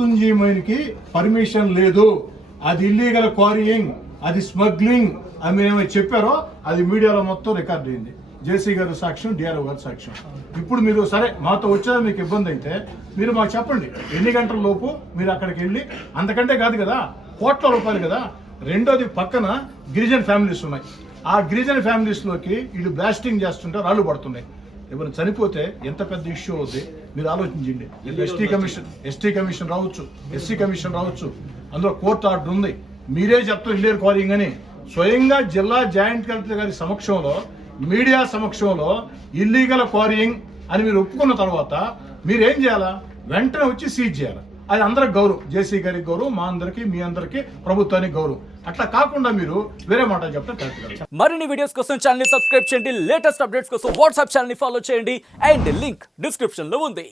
మృత్యుంజయ మైన్కి permission లేదు, అది illegal quarrying, అది స్మగ్లింగ్ అని మేము చెప్పారో అది మీడియాలో మొత్తం రికార్డ్ అయింది. జేసీ గారి సాక్ష్యం, డిఆర్ఓ గారి సాక్ష్యం. ఇప్పుడు మీరు సరే మాతో వచ్చేది మీకు ఇబ్బంది అయితే మీరు మాకు చెప్పండి, ఎన్ని గంటల లోపు మీరు అక్కడికి వెళ్ళి, అంతకంటే కాదు కదా, కోట్ల రూపాయలు కదా. రెండోది పక్కన గిరిజన ఫ్యామిలీస్ ఉన్నాయి, ఆ గిరిజన ఫ్యామిలీస్లోకి వీళ్ళు బ్లాస్టింగ్ చేస్తుంటే రాళ్ళు పడుతున్నాయి. ఎవరు చనిపోతే ఎంత పెద్ద ఇష్యూ అవుతుంది మీరు ఆలోచించండి. ఎస్టీ కమిషన్ రావచ్చు, ఎస్సీ కమిషన్ రావచ్చు, అందులో కోర్టు ఆర్డర్ ఉంది. మీరే చెప్తారు ఇల్లీగల్ క్వారీయింగ్ అని. స్వయంగా జిల్లా జాయింట్ కలెక్టర్ గారి సమక్షంలో, మీడియా సమక్షంలో ఇల్లీగల్ క్వారీయింగ్ అని మీరు ఒప్పుకున్న తర్వాత మీరేం చేయాలా? వెంటనే వచ్చి సీజ్ చేయాలి. అది అందరికి గౌరవం, జేసీ గారికి గౌరవం, మా అందరికి, మీ అందరికి, ప్రభుత్వానికి గౌరవం. అట్లా కాకుండా మీరు వేరే మాట చెప్తే కరెక్ట్. మరిన్ని వీడియోస్ కోసం ఛానల్ ని సబ్స్క్రైబ్ చేయండి, లేటెస్ట్ అప్డేట్స్ కోసం వాట్సాప్ ఛానల్ ని ఫాలో చేయండి, అండ్ లింక్ డిస్క్రిప్షన్ లో ఉంది.